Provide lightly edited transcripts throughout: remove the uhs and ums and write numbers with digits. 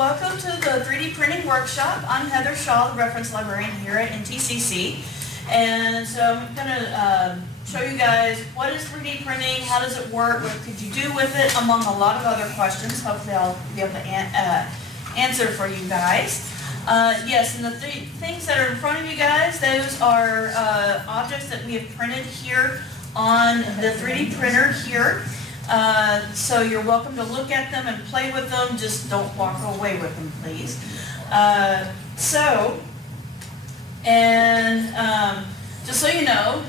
welcome to the 3D printing workshop. I'm Heather Shaw, the reference librarian here at NTCC. And so I'm going to show you guys what is 3D printing, how does it work, what could you do with it, among a lot of other questions. Hopefully I'll be able to answer for you guys. Yes, and the things that are in front of you guys, those are objects that we have printed here on the 3D printer here. So you're welcome to look at them and play with them, just don't walk away with them, please. Just so you know,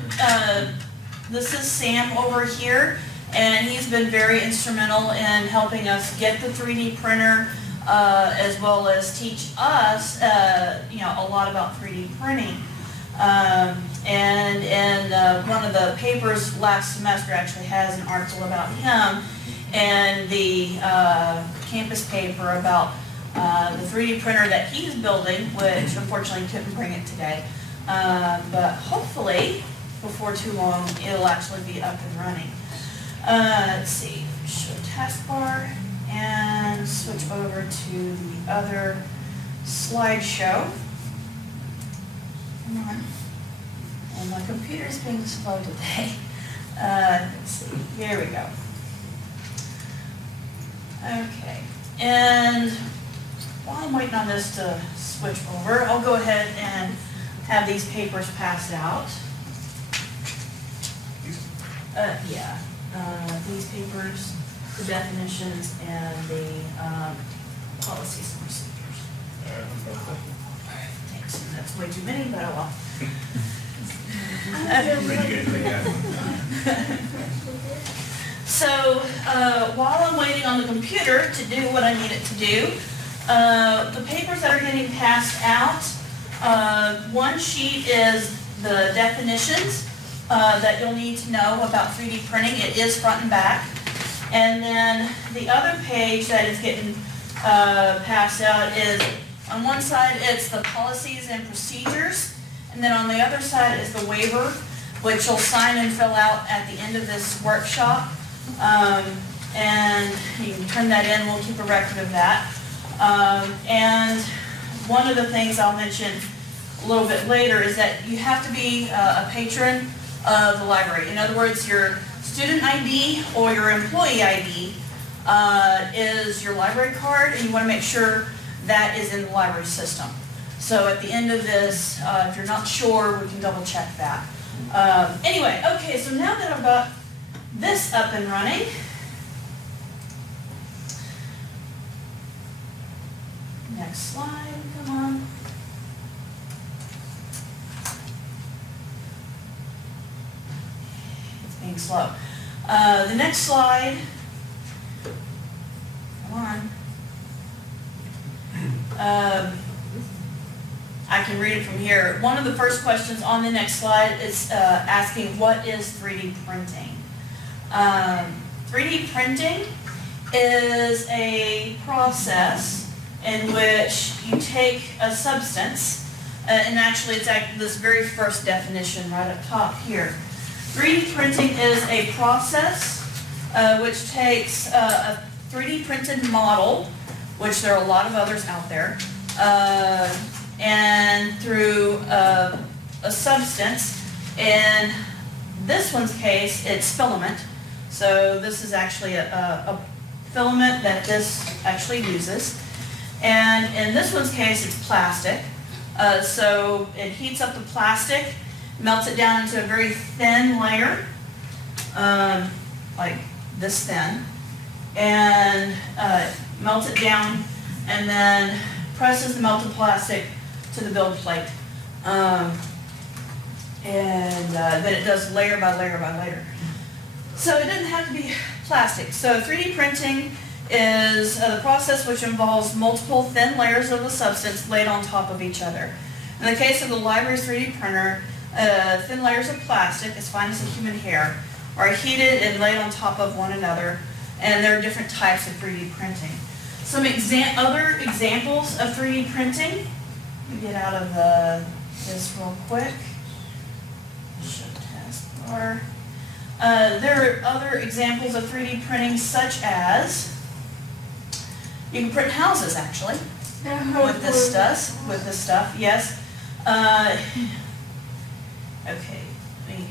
this is Sam over here, and he's been very instrumental in helping us get the 3D printer, as well as teach us, a lot about 3D printing. One of the papers last semester actually has an article about him, and the campus paper about the 3D printer that he's building, which unfortunately couldn't bring it today. But hopefully, before too long, it'll actually be up and running. Let's see, show taskbar, and switch over to the other slideshow. Come on. And my computer's being slow today. Let's see, here we go. Okay, and while I'm waiting on this to switch over, I'll go ahead and have these papers passed out. These papers, the definitions, and the policies and procedures. Thanks, that's way too many, but oh well. So while I'm waiting on the computer to do what I need it to do, the papers that are getting passed out, one sheet is the definitions that you'll need to know about 3D printing. It is front and back. And then the other page that is getting passed out is, on one side it's the policies and procedures, and then on the other side is the waiver, which you'll sign and fill out at the end of this workshop. And you can turn that in, we'll keep a record of that. And one of the things I'll mention a little bit later is that you have to be a patron of the library. In other words, your student ID or your employee ID is your library card, and you want to make sure that is in the library system. So at the end of this, if you're not sure, we can double check that. Anyway, okay, so now that I've got this up and running, next slide, come on. It's being slow. The next slide, come on. I can read it from here. One of the first questions on the next slide is asking, what is 3D printing? 3D printing is a process in which you take a substance, and actually it's this very first definition right up top here. 3D printing is a process which takes a 3D printed model, which there are a lot of others out there, and through a substance. In this one's case, it's filament. So this is actually a filament that this actually uses. And in this one's case, it's plastic. So it heats up the plastic, melts it down into a very thin layer, like this thin, and melts it down, and then presses the melted plastic to the build plate. And then it does layer by layer by layer. So it doesn't have to be plastic. So 3D printing is the process which involves multiple thin layers of a substance laid on top of each other. In the case of the library's 3D printer, thin layers of plastic, as fine as a human hair, are heated and laid on top of one another, and there are different types of 3D printing. Some other examples of 3D printing. Let me get out of this real quick. Show taskbar. There are other examples of 3D printing, such as You can print houses, actually, with this stuff, yes. Okay, let me,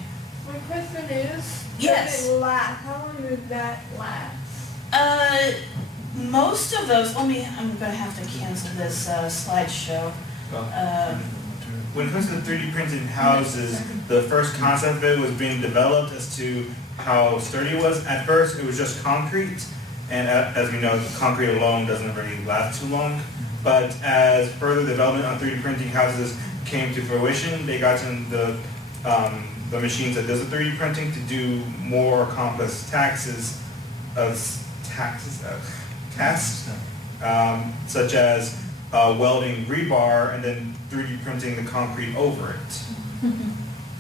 My question is, Yes. does it last? How long does that last? most of those, I'm gonna have to cancel this, slideshow. When it comes to 3D printed houses, the first concept of it was being developed as to how sturdy it was. At first, it was just concrete, and as we know, concrete alone doesn't really last too long. But as further development on 3D printing houses came to fruition, they got into the machines that does the 3D printing to do more complex tasks, such as welding rebar and then 3D printing the concrete over it.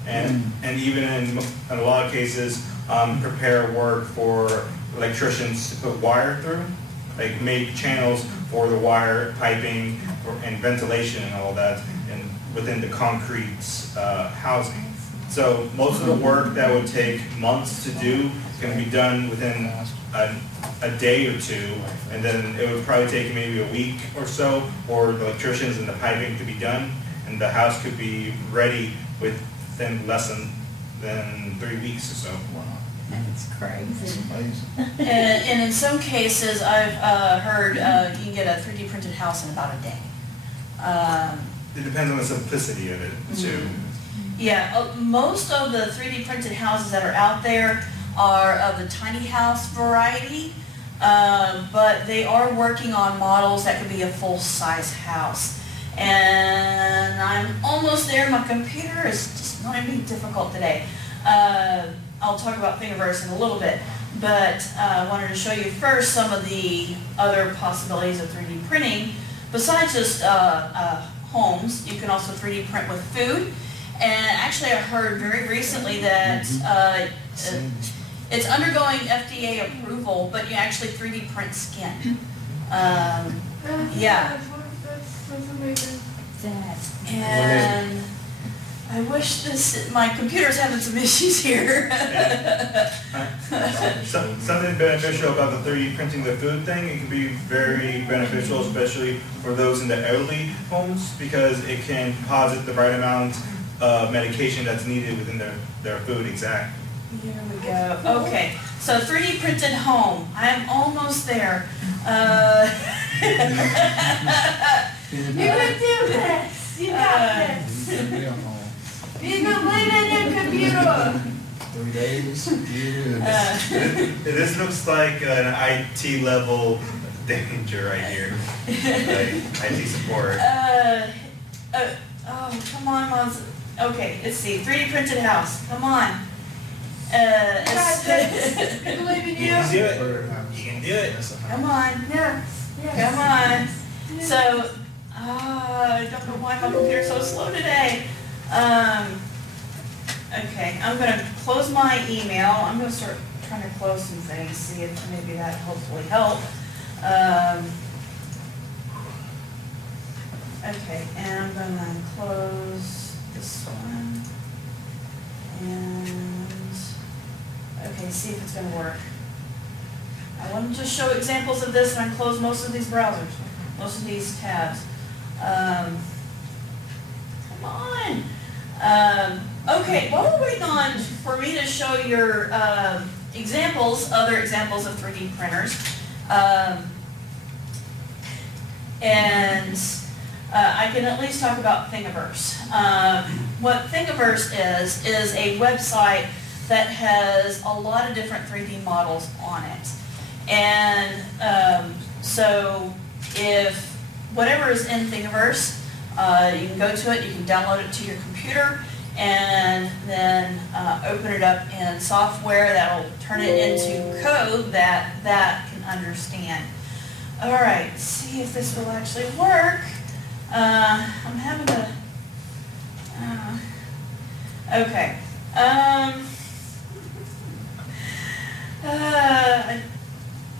And even in a lot of cases, prepare work for electricians to put wire through, like make channels for the wire piping and ventilation and all that, and within the concrete housing. So most of the work that would take months to do can be done within a day or two, and then it would probably take maybe a week or so for the electricians and the piping to be done, and the house could be ready within less than 3 weeks or so. That's crazy. And in some cases, I've heard you can get a 3D printed house in about a day. It depends on the simplicity of it too. Yeah, most of the 3D printed houses that are out there are of the tiny house variety, but they are working on models that could be a full-size house. And I'm almost there. My computer is just not being difficult today. I'll talk about Thingiverse in a little bit, but I wanted to show you first some of the other possibilities of 3D printing. Besides just homes, you can also 3D print with food. And actually, I heard very recently that it's undergoing FDA approval, but you actually 3D print skin. Yeah. That's amazing. And I wish my computer's having some issues here. Something beneficial about the 3D printing the food thing, it can be very beneficial, especially for those in the elderly homes, because it can deposit the right amount of medication that's needed within their food exactly. Here we go. Okay, so 3D printed home. I'm almost there. You can do this. You got this. You can blame it in your computer. 3 days, good. This looks like an IT level danger right here, like IT support. Oh, come on, Mons. Okay, let's see. 3D printed house. Come on. You got this. I believe in You you. can do it. You can do it. Come on. Yes. Come on. So, I don't know why my computer's so slow today. Okay, I'm gonna close my email. I'm gonna start trying to close some things, see if maybe that hopefully help. Okay, and I'm gonna close this one. And, okay, see if it's gonna work. I want to just show examples of this, and I close most of these browsers, most of these tabs. Come on. Okay, while we're waiting on for me to show your other examples of 3D printers, I can at least talk about Thingiverse. What Thingiverse is a website that has a lot of different 3D models on it. And so if whatever is in Thingiverse, you can go to it, you can download it to your computer, and then open it up in software that'll turn it into code that can understand. All right, see if this will actually work. I'm having to, okay.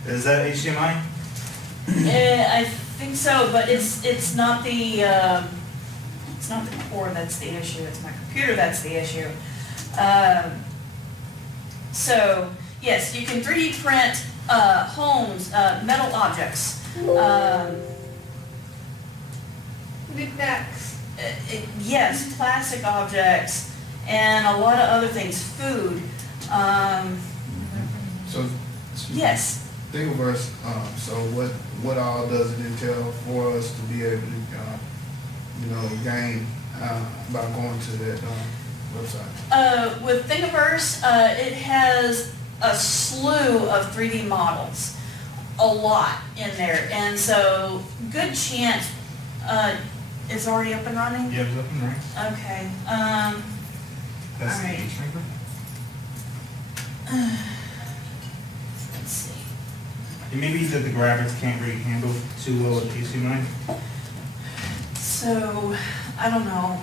Is that HDMI? I think so, but it's not the core that's the issue, it's my computer that's the issue. So, yes, you can 3D print homes, metal objects. Knickknacks. Yes, plastic objects, and a lot of other things, food. So, Yes, Thingiverse, so what all does it entail for us to be able to, gain, by going to that, website? with Thingiverse, it has a slew of 3D models, a lot in there, and so good chance, it's already up and running? Yeah, it's up and running. Okay, That's All right. the HMaker. let's see. It may be that the graphics can't really handle too well with HDMI. So, I don't know,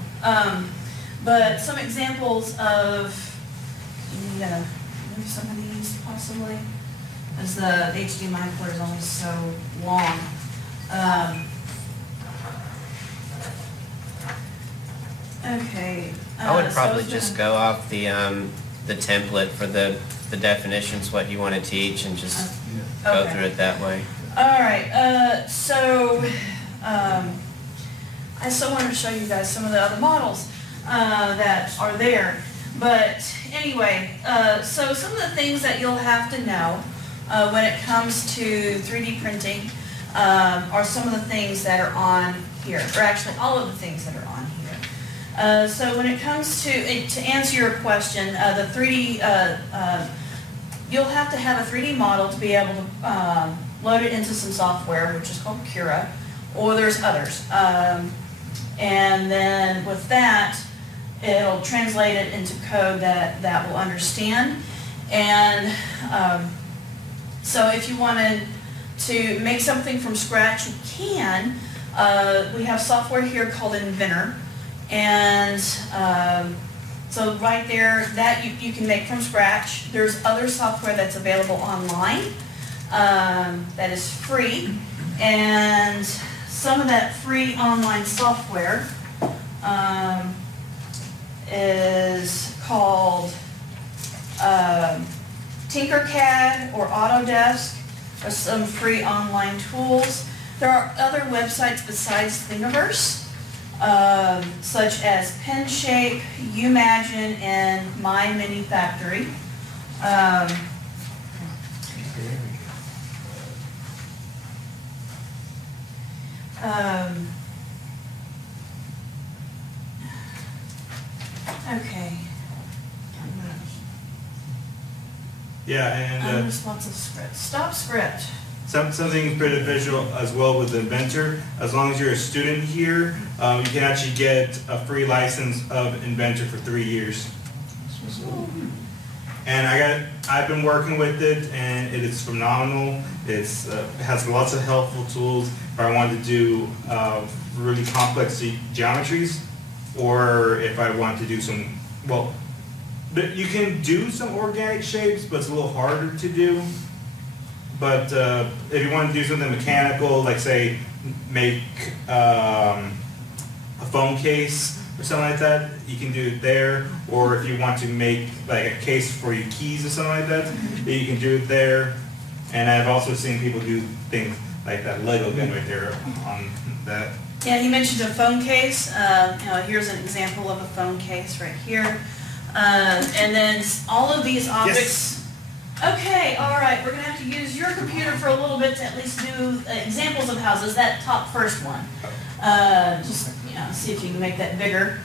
but some examples of, maybe some of these possibly, as the HDMI port is only so long. Okay. I would so probably it's just gonna- go off the template for the definitions, what you want to teach, and just go Okay. through it that way. All right, so, I still wanted to show you guys some of the other models, that are there. But anyway, so some of the things that you'll have to know, when it comes to 3D printing, are some of the things that are on here, or actually all of the things that are on here. So when it comes to answer your question, the 3D, you'll have to have a 3D model to be able to, load it into some software, which is called Cura, or there's others. And then with that, it'll translate it into code that will understand. And so if you wanted to make something from scratch, you can. We have software here called Inventor. And so right there, that you can make from scratch. There's other software that's available online that is free. And some of that free online software is called Tinkercad or Autodesk, or some free online tools. There are other websites besides Thingiverse, such as PenShape, Umagine, and My Mini Factory. Okay. Yeah, and Unresponsive script. Stop script. something pretty visual as well with Inventor. As long as you're a student here, you can actually get a free license of Inventor for 3 years. And I've been working with it, and it is phenomenal. It has lots of helpful tools. If I wanted to do really complex geometries, or if I want to do some, well, but you can do some organic shapes, but it's a little harder to do. But if you want to do something mechanical, like say make a phone case or something like that, you can do it there. Or if you want to make like a case for your keys or something like that, then you can do it there. And I've also seen people do things like that Lego gun right there on that. Yeah, he mentioned a phone case. Here's an example of a phone case right here. And then all of these objects. Okay, all right, we're gonna have to use your computer for a little bit to at least do examples of houses, that top first one. Just, see if you can make that bigger.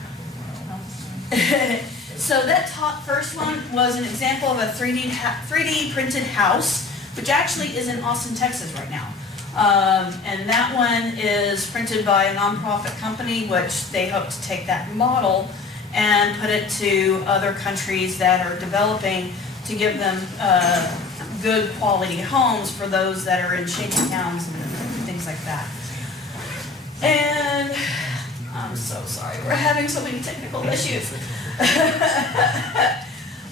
So that top first one was an example of a 3D printed house, which actually is in Austin, Texas right now. And that one is printed by a nonprofit company, which they hope to take that model and put it to other countries that are developing to give them good quality homes for those that are in shanty towns and things like that. And I'm so sorry, we're having so many technical issues.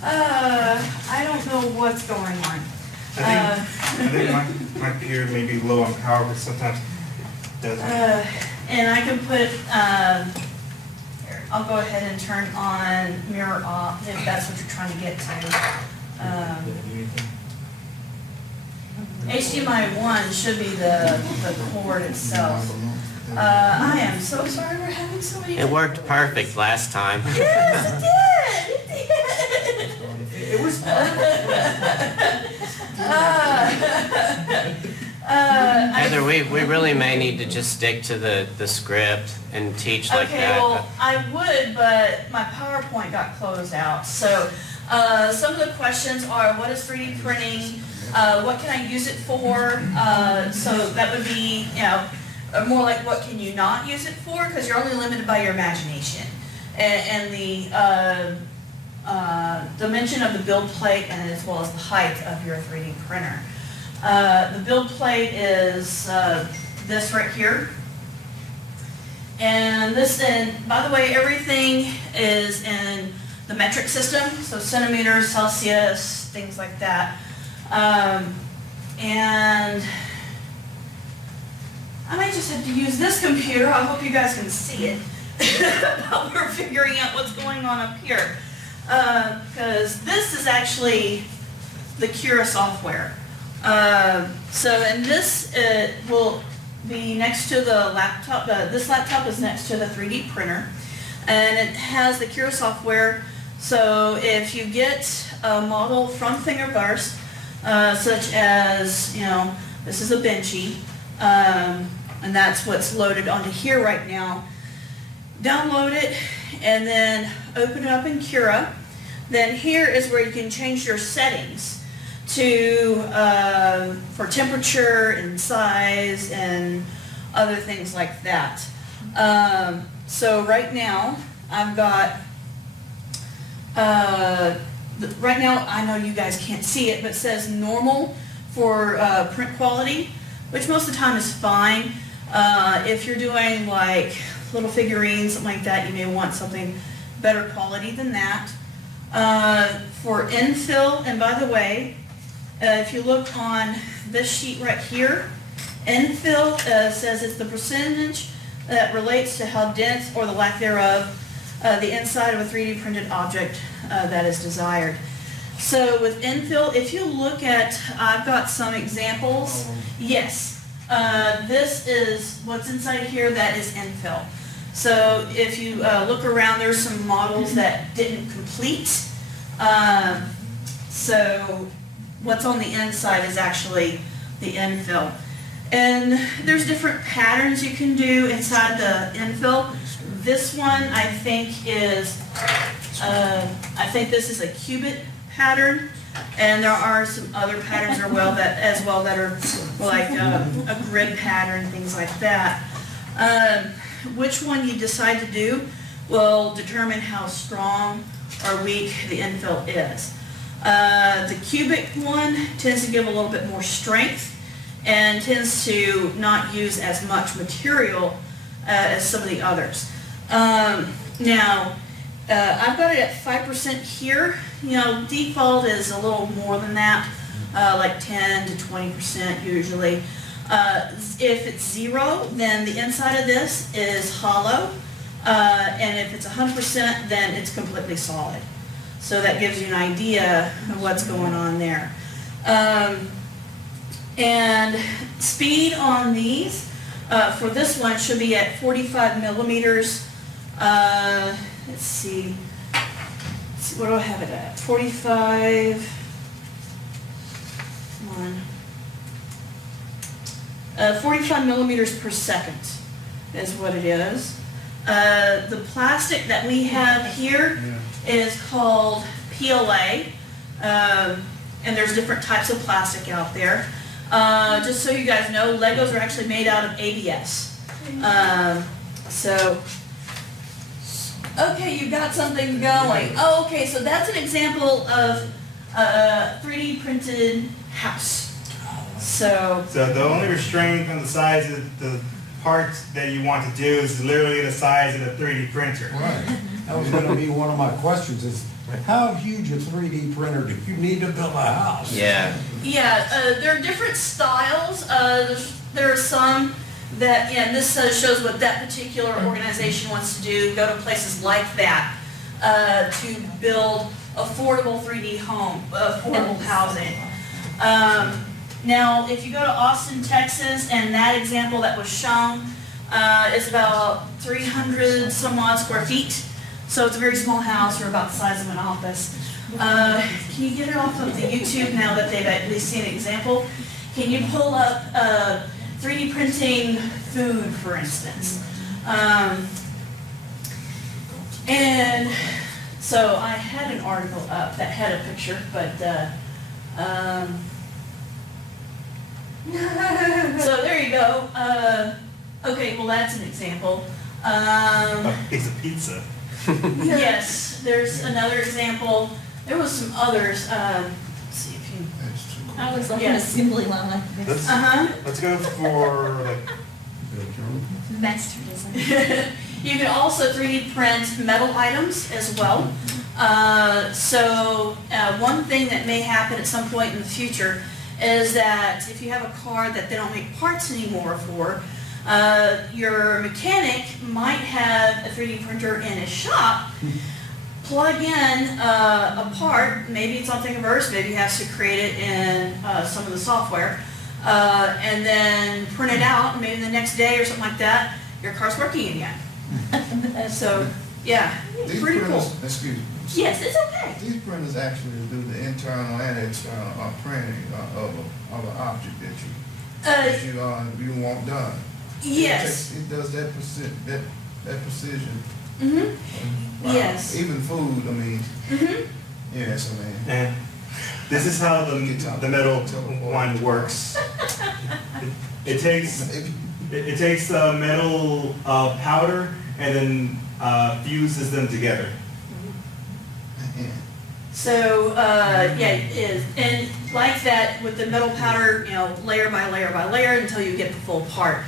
I don't know what's going on. I think my computer may be low on power, but sometimes it doesn't. And I can put, here, I'll go ahead and turn on mirror off if that's what you're trying to get to. HDMI 1 should be the cord itself. I am so sorry we're having so many. It worked perfect last time. Yes, it did. It was. Heather, we really may need to just stick to the script and teach like Okay, that. well, I would, but my PowerPoint got closed out. So some of the questions are, what is 3D printing? What can I use it for? So that would be, more like what can you not use it for? Because you're only limited by your imagination. And the dimension of the build plate and as well as the height of your 3D printer. The build plate is this right here. And by the way, everything is in the metric system, so centimeters, Celsius, things like that. And I might just have to use this computer. I hope you guys can see it while we're figuring out what's going on up here. Because this is actually the Cura software. And this will be next to the laptop. This laptop is next to the 3D printer, and it has the Cura software. So if you get a model from Thingiverse, such as, this is a Benchy, and that's what's loaded onto here right now, download it and then open it up in Cura. Then here is where you can change your settings for temperature and size and other things like that. So right now I've got, right now I know you guys can't see it, but it says normal for print quality, which most of the time is fine. If you're doing like little figurines, something like that, you may want something better quality than that. For infill, and by the way, if you look on this sheet right here, infill says it's the percentage that relates to how dense or the lack thereof the inside of a 3D printed object that is desired. So with infill, if you look at, I've got some examples. Yes, this is what's inside here that is infill. So if you look around, there's some models that didn't complete. So what's on the inside is actually the infill. And there's different patterns you can do inside the infill. This one I think is, this is a cubit pattern. And there are some other patterns as well that are like a grid pattern, things like that. Which one you decide to do will determine how strong or weak the infill is. The cubic one tends to give a little bit more strength and tends to not use as much material as some of the others. Now, I've got it at 5% here. Default is a little more than that, like 10 to 20% usually. If it's 0, then the inside of this is hollow, and if it's 100%, then it's completely solid. So that gives you an idea of what's going on there. And speed on these, for this one, should be at 45 millimeters. Let's see, what do I have it at? 45, come on. 45 millimeters per second is what it is. The plastic that we have here is called PLA, and there's different types of plastic out there. Just so you guys know, Legos are actually made out of ABS. Okay, you got something going. Oh, okay, so that's an example of a 3D printed house. So the only restraint on the size of the parts that you want to do is literally the size of the 3D printer. Right. That was gonna be one of my questions is, how huge a 3D printer do you need to build a house? Yeah. yeah, there are different styles. There are some that, and this shows what that particular organization wants to do, go to places like that to build affordable 3D home, affordable housing. Now, if you go to Austin, Texas, and that example that was shown is about 300 some odd square feet. So it's a very small house, or about the size of an office. Can you get it off of the YouTube now that they've at least seen an example? Can you pull up 3D printing food, for instance? And so I had an article up that had a picture, but so there you go. Okay, well, that's an example. It's a pizza. Yes, there's another example. There was some others. Let's see if you. That's too cool. I was like an Yes. assembly line like this. Let's, Uh-huh. let's go for like, Master design. You can also 3D print metal items as well. One thing that may happen at some point in the future is that if you have a car that they don't make parts anymore for, your mechanic might have a 3D printer in his shop, plug in a part, maybe it's on Thingiverse, maybe he has to create it in some of the software, and then print it out, and maybe the next day or something like that, your car's working again. So, yeah, These pretty cool. printers, excuse me. Yes, it's okay. These printers actually do the internal and external printing of an object that you want done. Yes. It does that precision. Mm-hmm. Wow. Yes. Even food, I mean, Mm-hmm. yes, I mean. and this is how the metal one works. It takes metal powder and then fuses them together. So, yeah, it is. And like that, with the metal powder, layer by layer by layer until you get the full part.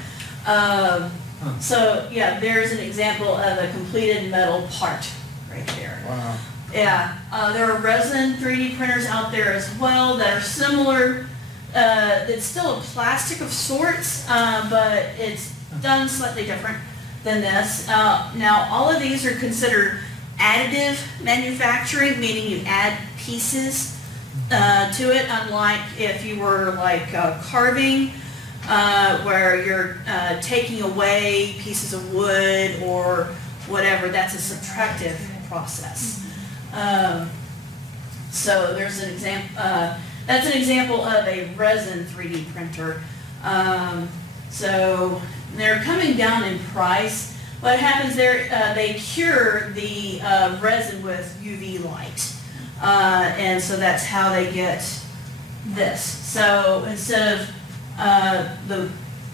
So, yeah, there's an example of a completed metal part right there. Wow. Yeah, there are resin 3D printers out there as well that are similar. It's still a plastic of sorts, but it's done slightly different than this. Now, all of these are considered additive manufacturing, meaning you add pieces to it, unlike if you were like carving, where you're taking away pieces of wood or whatever. That's a subtractive process. So there's an example. That's an example of a resin 3D printer. So they're coming down in price. What happens there, they cure the resin with UV light. And so that's how they get this. So instead of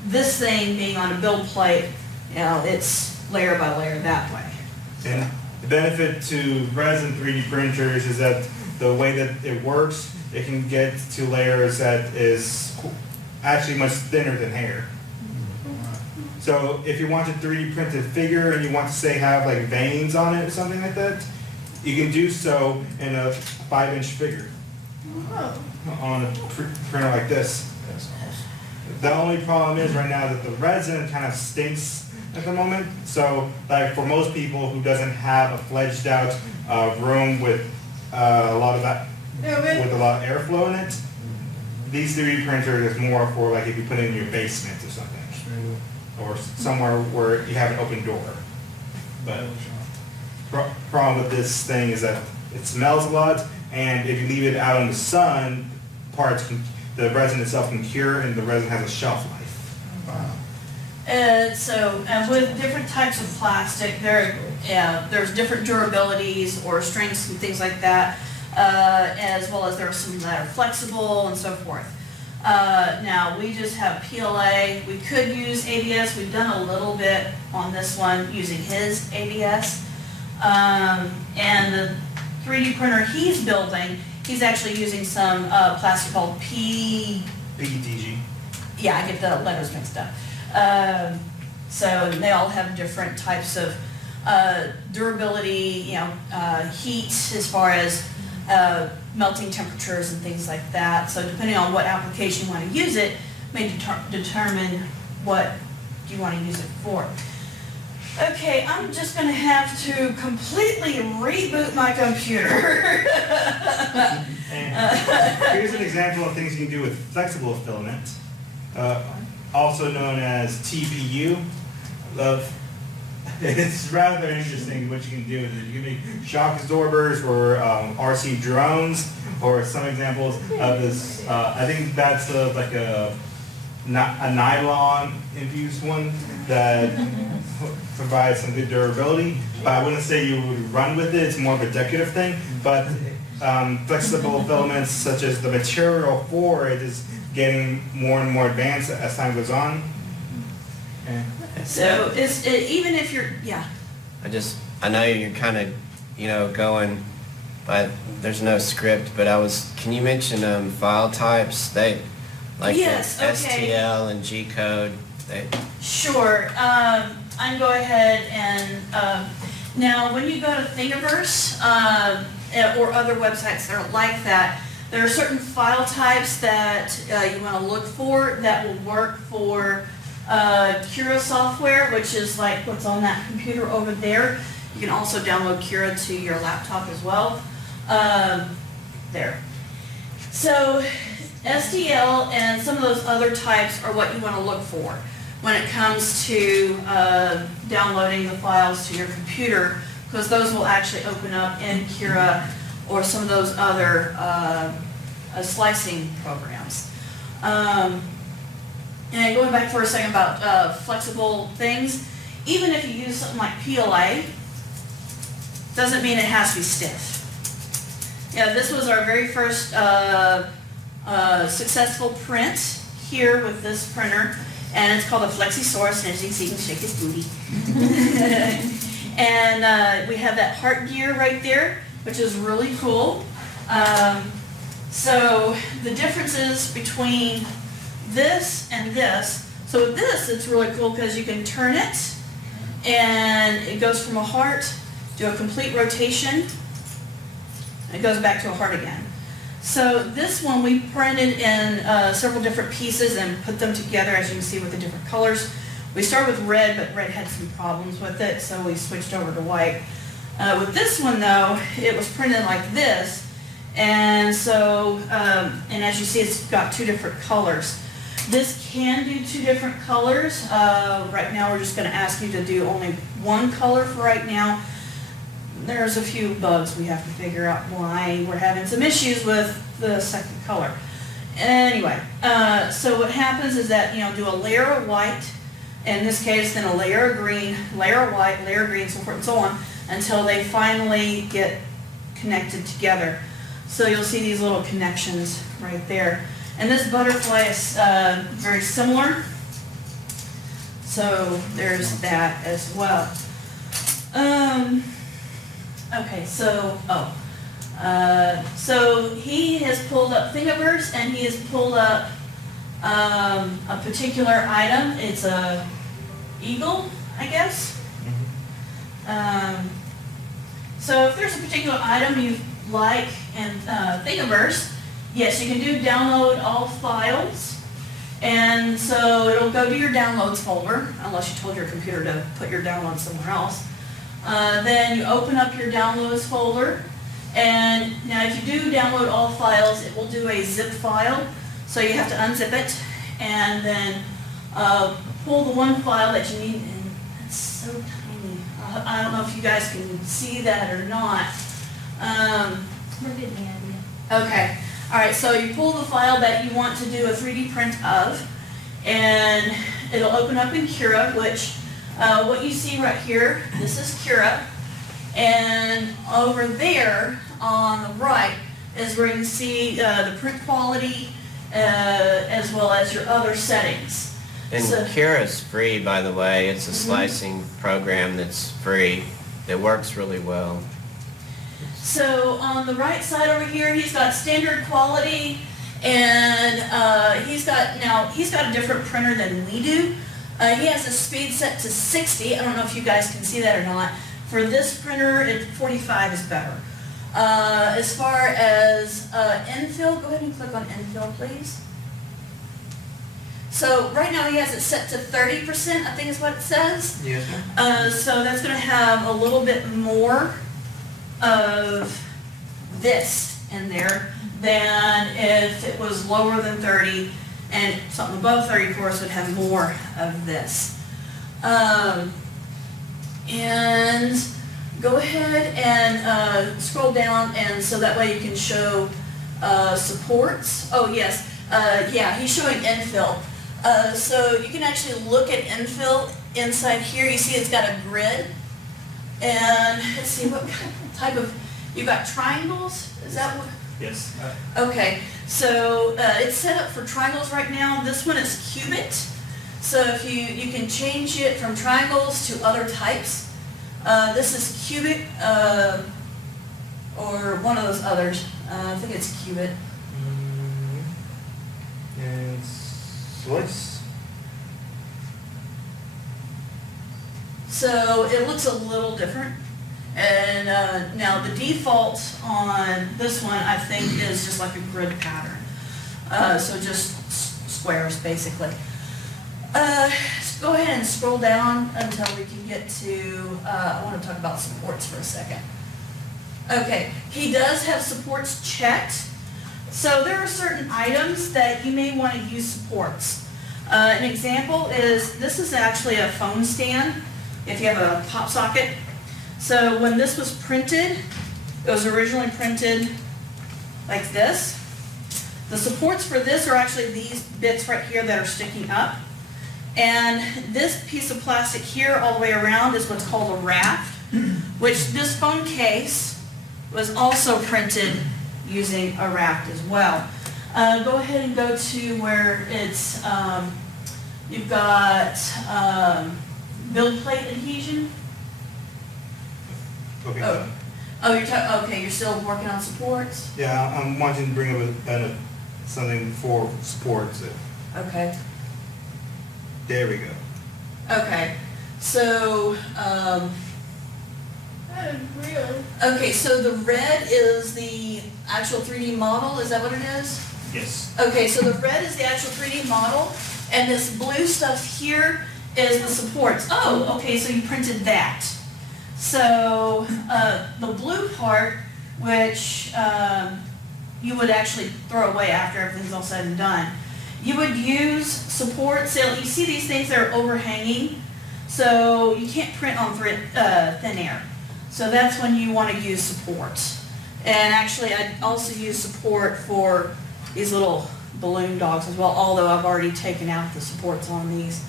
this thing being on a build plate, it's layer by layer that way. And the benefit to resin 3D printers is that the way that it works, it can get to layers that is actually much thinner than hair. So if you want a 3D printed figure and you want to say have like veins on it or something like that, you can do so in a 5-inch figure on a printer like this. That's awesome. The only problem is right now that the resin kind of stinks at the moment. So like for most people who doesn't have a fledged out room with a lot of that, with a lot of airflow in it, these 3D printers is more for like if you put it in your basement or something, or somewhere where you have an open door. But problem with this thing is that it smells a lot, and if you leave it out in the sun, the resin itself can cure, and the resin has a shelf life. Wow. With different types of plastic, there's different durabilities or strengths and things like that, as well as there are some that are flexible and so forth. Now, we just have PLA. We could use ABS. We've done a little bit on this one using his ABS. And the 3D printer he's building, he's actually using some plastic called PETG. Yeah, I get the letters mixed up. So they all have different types of durability, heat as far as melting temperatures and things like that. So depending on what application you want to use it, may determine what you want to use it for. Okay, I'm just going to have to completely reboot my computer. And here's an example of things you can do with flexible filament, also known as TPU. It's rather interesting what you can do with it. You can make shock absorbers or RC drones, or some examples of this. I think that's like a nylon infused one that provides some good durability. But I wouldn't say you would run with it. It's more of a decorative thing. But flexible filaments, such as the material for it, is getting more and more advanced as time goes on. And So even if you're, yeah. I know you're kind of, going, but there's no script, but can you mention file types? Like Yes, the okay. STL and G code, Sure. I can go ahead and, now when you go to Thingiverse, or other websites that are like that, there are certain file types that you want to look for that will work for Cura software, which is like what's on that computer over there. You can also download Cura to your laptop as well. There. So STL and some of those other types are what you want to look for when it comes to downloading the files to your computer, because those will actually open up in Cura or some of those other slicing programs. And going back for a second about flexible things, even if you use something like PLA, doesn't mean it has to be stiff. Yeah, this was our very first successful print here with this printer, and it's called a FlexiSource, and as you can see, he can shake his booty. And we have that heart gear right there, which is really cool. So the differences between this and this, so with this it's really cool because you can turn it and it goes from a heart to a complete rotation and it goes back to a heart again. So this one we printed in several different pieces and put them together, as you can see, with the different colors. We started with red, but red had some problems with it, so we switched over to white. With this one though, it was printed like this, and so, and as you see, it's got two different colors. This can do two different colors. Right now we're just going to ask you to do only one color for right now. There's a few bugs we have to figure out why we're having some issues with the second color. Anyway, so what happens is that, do a layer of white, in this case, then a layer of green, layer of white, layer of green, so forth and so on, until they finally get connected together. So you'll see these little connections right there. And this butterfly is very similar. So there's that as well. Okay, so he has pulled up Thingiverse, and he has pulled up a particular item. It's a eagle, I guess. So if there's a particular item you like in Thingiverse, yes, you can do download all files. And so it'll go to your downloads folder, unless you told your computer to put your downloads somewhere else. Then you open up your downloads folder, and now if you do download all files, it will do a zip file, so you have to unzip it, and then pull the one file that you need, and it's so tiny. I don't know if you guys can see that or not. We're getting the idea. Okay, all right, so you pull the file that you want to do a 3D print of, and it'll open up in Cura, which what you see right here, this is Cura, and over there on the right is where you can see the print quality as well as your other settings. And So- Cura's free, by the way. It's a slicing program that's free. It works really well. So on the right side over here, he's got standard quality, and he's got a different printer than we do. He has a speed set to 60. I don't know if you guys can see that or not. For this printer, 45 is better. As far as infill, go ahead and click on infill, please. So right now he has it set to 30%, I think is what it says. yes, ma'am. So that's going to have a little bit more of this in there than if it was lower than 30, and something above 30, of course, would have more of this. And go ahead and scroll down, and so that way you can show supports. Oh, yes, yeah, he's showing infill. So you can actually look at infill inside here. You see it's got a grid. And let's see, what type of, you've got triangles? Is that what? Yes. Okay, so it's set up for triangles right now. This one is cubit. So if you can change it from triangles to other types. This is cubic, or one of those others. I think it's cubit. And slice. So it looks a little different. And now the default on this one, I think, is just like a grid pattern. So just squares, basically. Go ahead and scroll down until we can get to, I want to talk about supports for a second. Okay, he does have supports checked. So there are certain items that you may want to use supports. An example is, this is actually a phone stand, if you have a pop socket. So when this was printed, it was originally printed like this. The supports for this are actually these bits right here that are sticking up. And this piece of plastic here all the way around is what's called a raft, which this phone case was also printed using a raft as well. Go ahead and go to where it's, you've got build plate adhesion. Okay. Oh, okay, you're still working on supports? Yeah, I'm wanting to bring up something for supports. Okay. There we go. Okay, so, Really? okay, so the red is the actual 3D model, is that what it is? Yes. Okay, so the red is the actual 3D model, and this blue stuff here is the supports. Oh, okay, so you printed that. So, the blue part, which you would actually throw away after everything's all said and done, you would use supports. So you see these things that are overhanging, so you can't print on thin air. So that's when you want to use support. And actually, I also use support for these little balloon dogs as well, although I've already taken out the supports on these.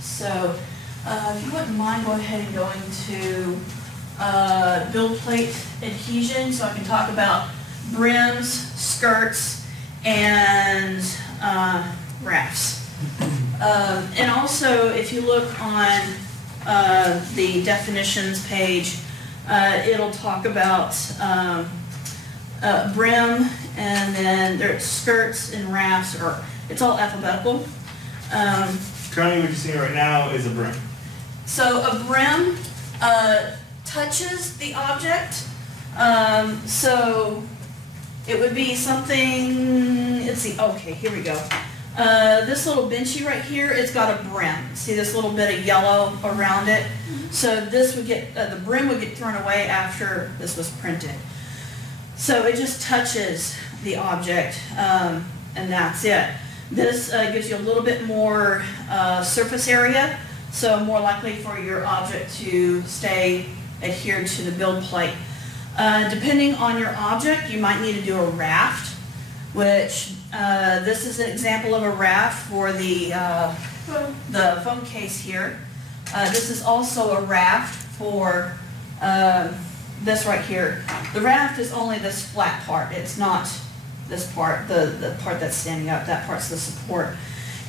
So if you wouldn't mind, go ahead and going to build plate adhesion, so I can talk about brims, skirts, and rafts. And also, if you look on the definitions page, it'll talk about brim, and then there's skirts and rafts, or it's all alphabetical. Currently, what you're seeing right now is a brim. So a brim touches the object. So it would be something, let's see, okay, here we go. This little benchy right here, it's got a brim. See this little bit of yellow around it? So this would get, the brim would get thrown away after this was printed. So it just touches the object, and that's it. This gives you a little bit more surface area, so more likely for your object to stay adhered to the build plate. Depending on your object, you might need to do a raft, which this is an example of a raft for the phone case here. This is also a raft for this right here. The raft is only this flat part. It's not this part, the part that's standing up. That part's the support.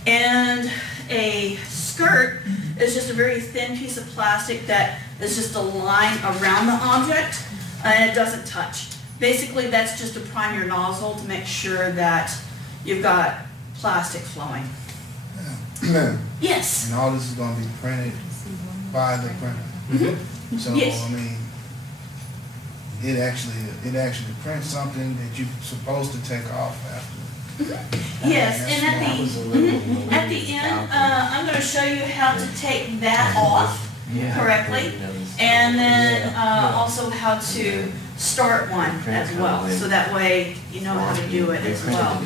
And a skirt is just a very thin piece of plastic that is just a line around the object, and it doesn't touch. Basically, that's just to prime your nozzle to make sure that you've got plastic flowing. And Yes. all this is gonna be printed by the printer. So, Yes. I mean, it actually prints something that you're supposed to take off after. Yes, and at the end, I'm going to show you how to take that off correctly. And then also how to start one as well, so that way you know how to do it as well.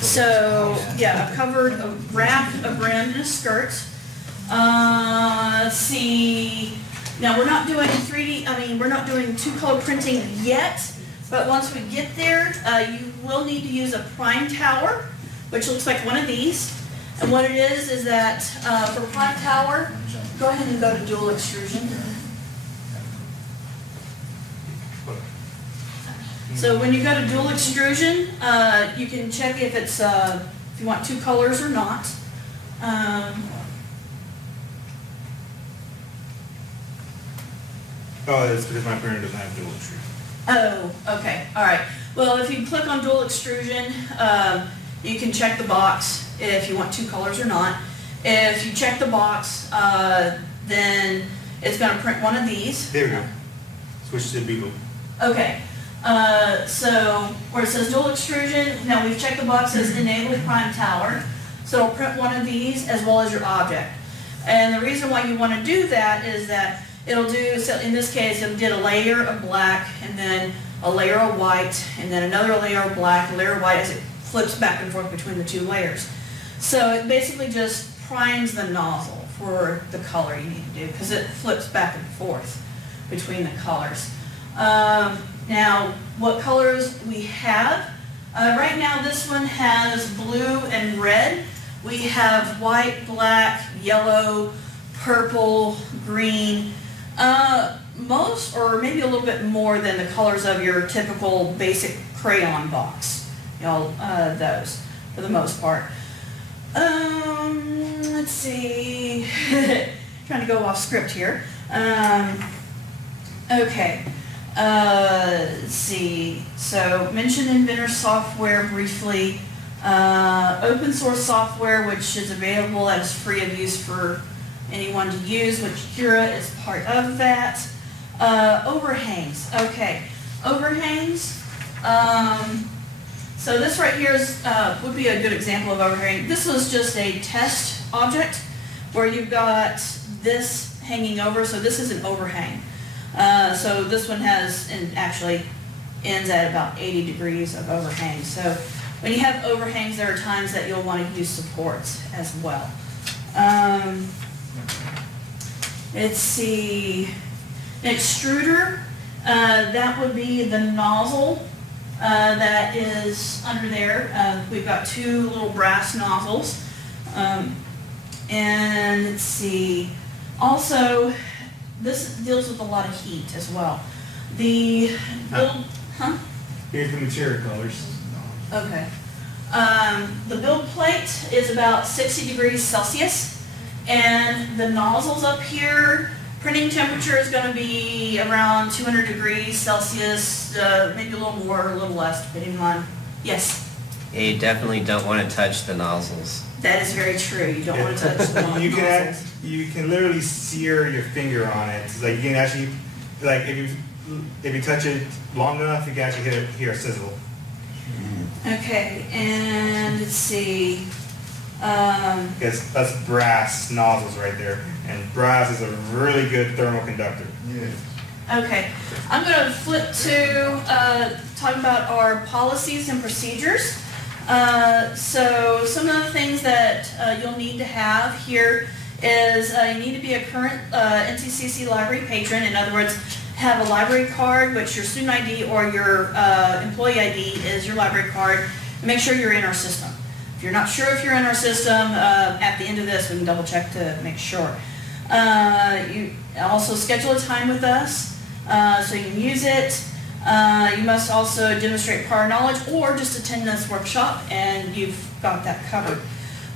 So, yeah, I've covered a wrap, a brim, and a skirt. Let's see, now we're not doing 3D, we're not doing two-color printing yet, but once we get there, you will need to use a prime tower, which looks like one of these. And what it is that for prime tower, go ahead and go to dual extrusion. So when you go to dual extrusion, you can check if it's, if you want two colors or not. Oh, it's because my printer doesn't have dual extrusion. Oh, okay, all right. Well, if you click on dual extrusion, you can check the box if you want two colors or not. If you check the box, then it's gonna print one of these. There we go. Switch to Beagle. Okay, so where it says dual extrusion, now we've checked the box as enable with prime tower. So it'll print one of these as well as your object. And the reason why you wanna do that is that it'll do, so in this case, it did a layer of black and then a layer of white and then another layer of black, a layer of white as it flips back and forth between the two layers. So it basically just primes the nozzle for the color you need to do because it flips back and forth between the colors. Now, what colors we have? Right now this one has blue and red. We have white, black, yellow, purple, green. Most, or maybe a little bit more than the colors of your typical basic crayon box. You know, those, for the most part. Let's see, trying to go off script here. Okay, let's see, so mention Inventor software briefly. Open source software, which is available as free of use for anyone to use, which Cura is part of that. Overhangs, okay. Overhangs, so this right here is, would be a good example of overhang. This was just a test object where you've got this hanging over, so this is an overhang. So this one has, and actually ends at about 80 degrees of overhang. So when you have overhangs, there are times that you'll want to use supports as well. Let's see, an extruder, that would be the nozzle that is under there. We've got two little brass nozzles. And let's see, also, this deals with a lot of heat as well. The build, Here's the material colors. okay. The build plate is about 60 degrees Celsius. And the nozzles up here, printing temperature is going to be around 200 degrees Celsius, maybe a little more, a little less, depending on, yes, You definitely don't want to touch the nozzles. that is very true. You don't want to touch the nozzles. You can literally sear your finger on it. It's like you can actually, like if you touch it long enough, you can actually hear a sizzle. Okay, and let's see. Because that's brass nozzles right there, and brass is a really good thermal conductor. Yeah. Okay, I'm going to flip to talk about our policies and procedures. So some of the things that you'll need to have here is you need to be a current NCCC library patron. In other words, have a library card, which your student ID or your employee ID is your library card. And make sure you're in our system. If you're not sure if you're in our system, at the end of this, we can double check to make sure. You also schedule a time with us so you can use it. You must also demonstrate prior knowledge or just attend this workshop and you've got that covered.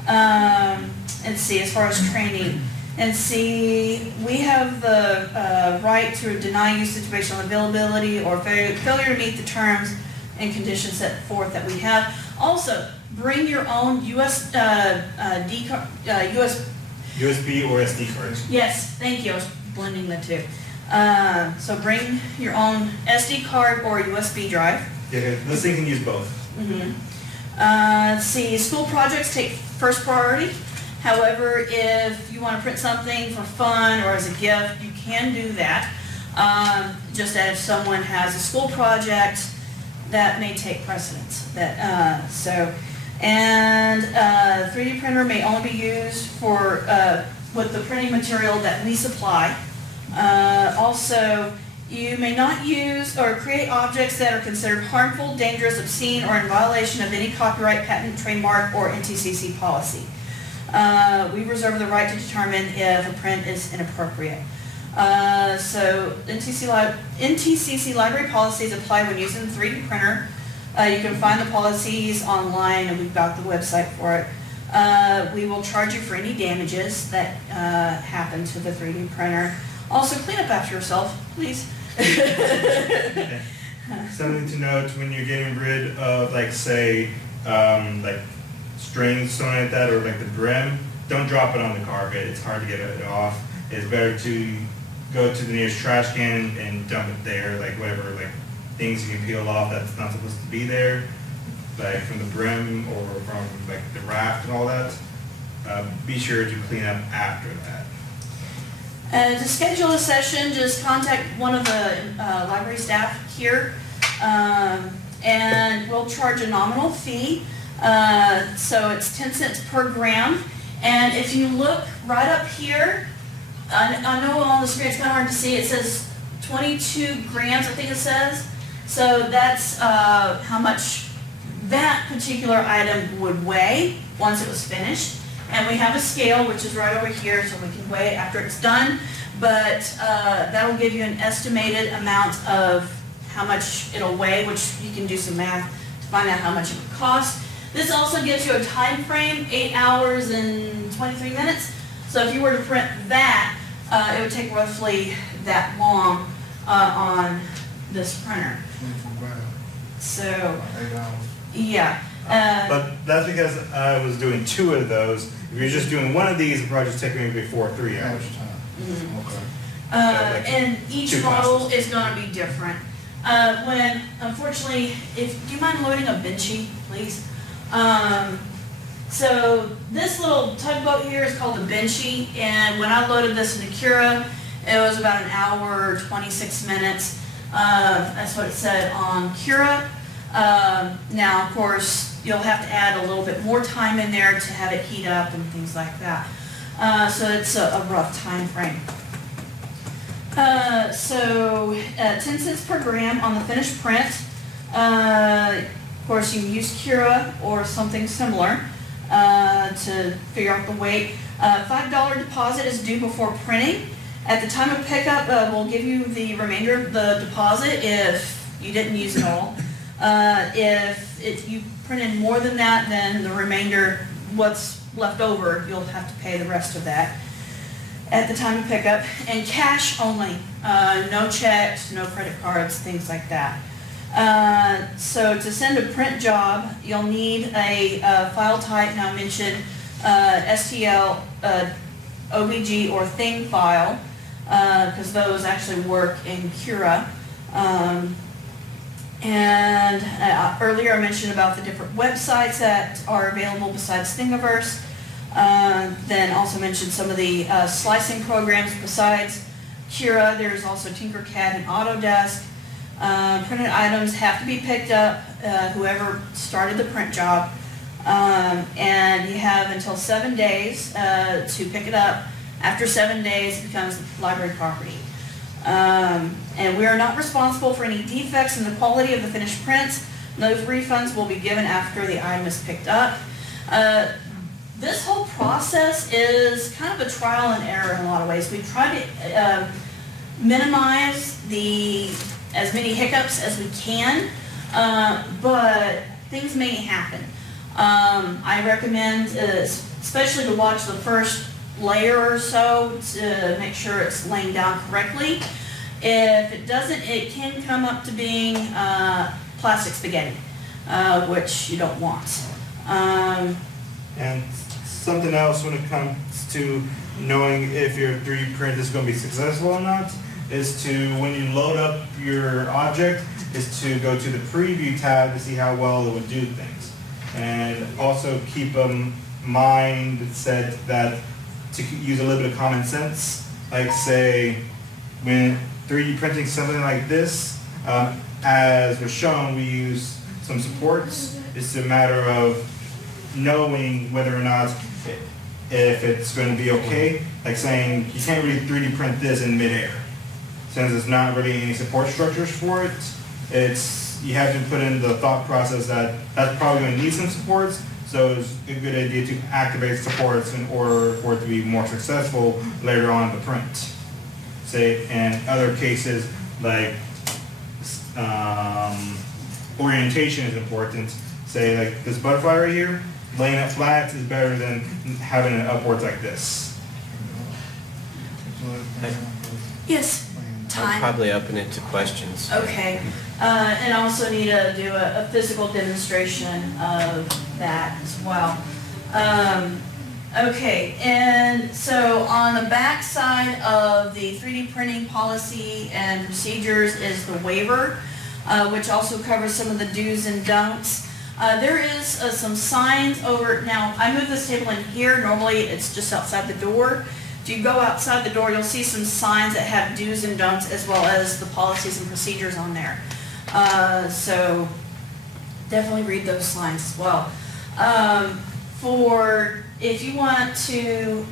And see, as far as training, and see, we have the right to deny usage based on availability or failure to meet the terms and conditions set forth that we have. Also, bring your own USB or SD cards. Yes, thank you. I was blending the two. So bring your own SD card or USB drive. Yeah, this thing can use both. Let's see, school projects take first priority. However, if you want to print something for fun or as a gift, you can do that. Just as if someone has a school project, that may take precedence. And 3D printer may only be used for with the printing material that we supply. Also, you may not use or create objects that are considered harmful, dangerous, obscene, or in violation of any copyright, patent, trademark, or NTCC policy. We reserve the right to determine if a print is inappropriate. So NTCC library policies apply when using the 3D printer. You can find the policies online, and we've got the website for it. We will charge you for any damages that happen to the 3D printer. Also, clean up after yourself, please. Something to note when you're getting rid of, like, say, like strings, something like that, or like the brim, don't drop it on the carpet. It's hard to get it off. It's better to go to the nearest trash can and dump it there, like whatever, like things you can peel off that's not supposed to be there, like from the brim or from like the raft and all that. Be sure to clean up after that. To schedule a session, just contact one of the library staff here, and we'll charge a nominal fee. So it's 10 cents per gram. And if you look right up here, I know on the screen it's kind of hard to see, it says 22 grams, I think it says. So that's how much that particular item would weigh once it was finished. And we have a scale, which is right over here, so we can weigh it after it's done. But that'll give you an estimated amount of how much it'll weigh, which you can do some math to find out how much it would cost. This also gives you a time frame, 8 hours and 23 minutes. So if you were to print that, it would take roughly that long on this printer. 24 grams, So, 8 hours. yeah. But that's because I was doing 2 of those. If you're just doing one of these, the project's taking maybe 4 or 3 hours. Average time. Mhm. Okay. And each Two model classes. is going to be different. Unfortunately, do you mind loading a Benchy, please? So this little tugboat here is called the Benchy, and when I loaded this into Cura, it was about an hour, 26 minutes. That's what it said on Cura. Now, of course, you'll have to add a little bit more time in there to have it heat up and things like that. So it's a rough time frame. 10 cents per gram on the finished print. Of course, you can use Cura or something similar to figure out the weight. $5 deposit is due before printing. At the time of pickup, we'll give you the remainder of the deposit if you didn't use it all. If you printed more than that, then the remainder, what's left over, you'll have to pay the rest of that at the time of pickup. And cash only, no checks, no credit cards, things like that. So to send a print job, you'll need a file type. Now I mentioned STL, OBJ, or Thing file, because those actually work in Cura. Earlier I mentioned about the different websites that are available besides Thingiverse. Then also mentioned some of the slicing programs besides Cura. There's also Tinkercad and Autodesk. Printed items have to be picked up, whoever started the print job. And you have until 7 days to pick it up. After 7 days, it becomes library property. And we are not responsible for any defects in the quality of the finished prints. Those refunds will be given after the item is picked up. This whole process is kind of a trial and error in a lot of ways. We try to minimize as many hiccups as we can, but things may happen. I recommend, especially to watch the first layer or so to make sure it's laying down correctly. If it doesn't, it can come up to being plastic spaghetti, which you don't want. And something else when it comes to knowing if your 3D print is going to be successful or not is to, when you load up your object, is to go to the preview tab to see how well it would do things. And also keep them mindset that to use a little bit of common sense, like say when 3D printing something like this, as was shown, we use some supports. It's a matter of knowing whether or not if it's going to be okay. Like saying you can't really 3D print this in midair, since there's not really any support structures for it. You have to put in the thought process that that's probably going to need some supports. So it's a good idea to activate supports in order for it to be more successful later on in the print. Say in other cases, like orientation is important. Say like this butterfly right here, laying it flat is better than having it upwards like this. Yes, I'll time. probably open it to questions. Okay, and I also need to do a physical demonstration of that as well. Okay, and so on the back side of the 3D printing policy and procedures is the waiver, which also covers some of the do's and don'ts. There is some signs over, now I moved this table in here, normally it's just outside the door. If you go outside the door, you'll see some signs that have do's and don'ts as well as the policies and procedures on there. So definitely read those signs as well. If you want to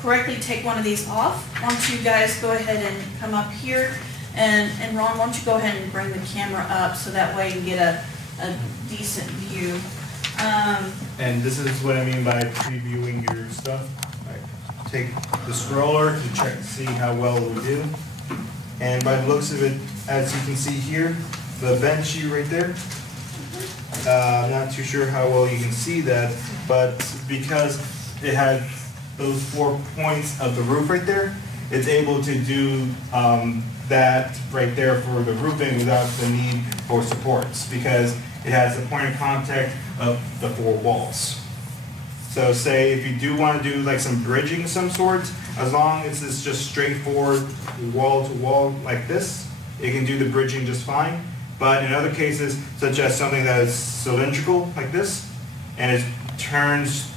correctly take one of these off, why don't you guys go ahead and come up here, and Ron, why don't you go ahead and bring the camera up so that way you can get a decent view. And this is what I mean by previewing your stuff. Like, take the scroller to check to see how well it will do. And by the looks of it, as you can see here, the bench sheet right there, I'm not too sure how well you can see that, but because it had those 4 points of the roof right there, it's able to do that right there for the roofing without the need for supports, because it has the point of contact of the 4 walls. So say if you do want to do like some bridging of some sort, as long as it's just straightforward wall to wall like this, it can do the bridging just fine. But in other cases, such as something that is cylindrical like this, and it turns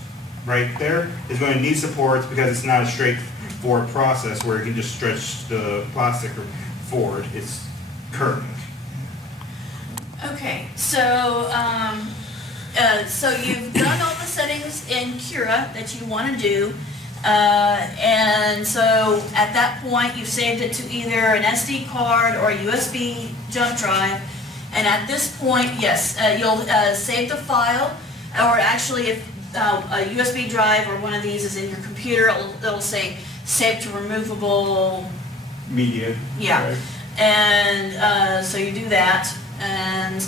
right there, is going to need supports because it's not a straightforward process where you can just stretch the plastic forward. It's curving. Okay, so so you've done all the settings in Cura that you want to do, and so at that point you've saved it to either an SD card or a USB jump drive, and at this point, yes, you'll save the file, or actually if a USB drive or one of these is in your computer, it'll say save to removable. Media. Yeah. Right? And so you do that, and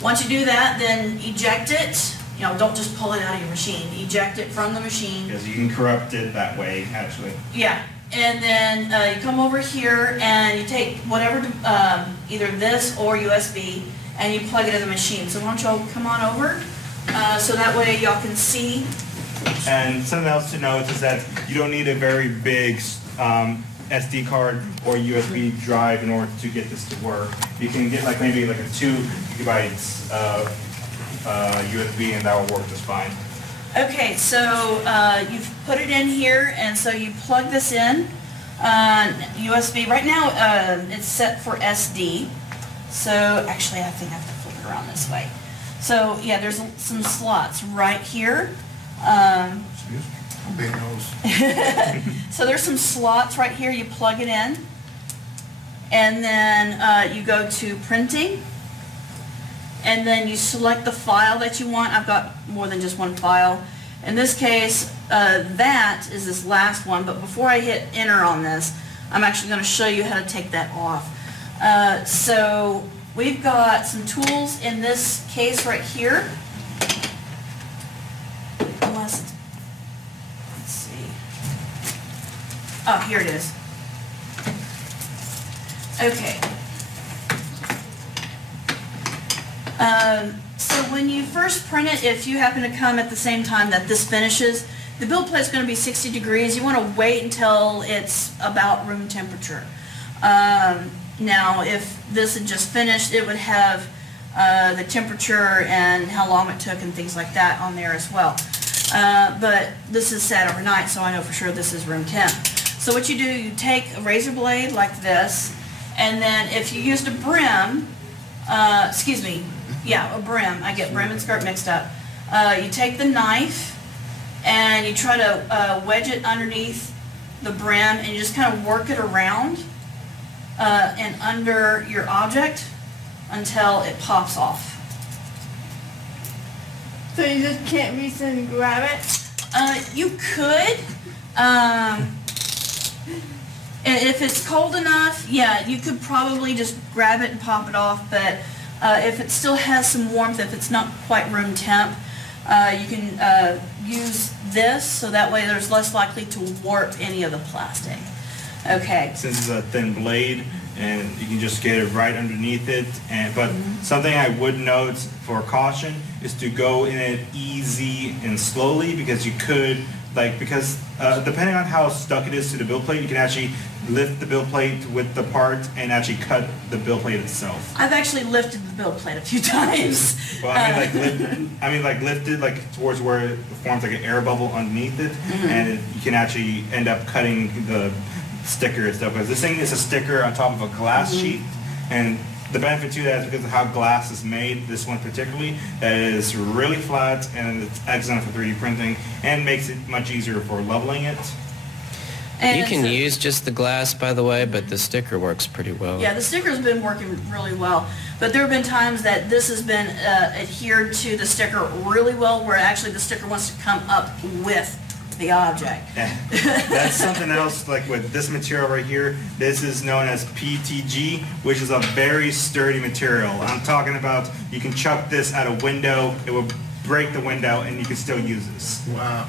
once you do that, then eject it. You know, don't just pull it out of your machine. Eject it from the machine. Because you can corrupt it that way, actually. Yeah. And then you come over here and you take whatever, either this or USB, and you plug it in the machine. So why don't y'all come on over, so that way y'all can see. And something else to note is that you don't need a very big SD card or USB drive in order to get this to work. You can get like maybe like a 2 gigabytes USB, and that will work just fine. Okay, so you've put it in here, and so you plug this in, USB. Right now, it's set for SD. So actually, I think I have to flip it around this way. So yeah, there's some slots right here. Excuse me, big nose. So there's some slots right here. You plug it in, and then you go to printing. And then you select the file that you want. I've got more than just one file. In this case, that is this last one, but before I hit enter on this, I'm actually going to show you how to take that off. So we've got some tools in this case right here. Unless it's, let's see. Oh, here it is. Okay. So when you first print it, if you happen to come at the same time that this finishes, the build plate is going to be 60 degrees. You want to wait until it's about room temperature. Now, if this had just finished, it would have the temperature and how long it took and things like that on there as well. But this is set overnight, so I know for sure this is room temp. So what you do, you take a razor blade like this, and then if you used a brim, a brim, I get brim and skirt mixed up. You take the knife and you try to wedge it underneath the brim, and you just kind of work it around and under your object until it pops off. So you just can't reach in and grab it? You could, if it's cold enough, yeah, you could probably just grab it and pop it off, but if it still has some warmth, if it's not quite room temp, you can use this, so that way there's less likely to warp any of the plastic. Okay. Since it's a thin blade, and you can just get it right underneath it. But something I would note for caution is to go in it easy and slowly, because you could, depending on how stuck it is to the build plate, you can actually lift the build plate with the part and actually cut the build plate itself. I've actually lifted the build plate a few times. Well, lift it towards where it forms like an air bubble underneath it, and you can actually end up cutting the sticker and stuff, because this thing is a sticker on top of a glass sheet, and the benefit to that is because of how glass is made, this one particularly, that is really flat and it's excellent for 3D printing and makes it much easier for leveling it. And You can it's a- use just the glass, by the way, but the sticker works pretty well. Yeah, the sticker's been working really well, but there have been times that this has been adhered to the sticker really well, where actually the sticker wants to come up with the object. That's something else, like with this material right here, this is known as PTG, which is a very sturdy material. I'm talking about, you can chuck this at a window, it will break the window, and you can still use this. Wow.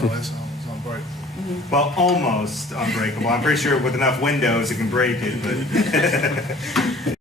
So that's almost unbreakable. Well, almost unbreakable. I'm pretty sure with enough windows, it can break it, but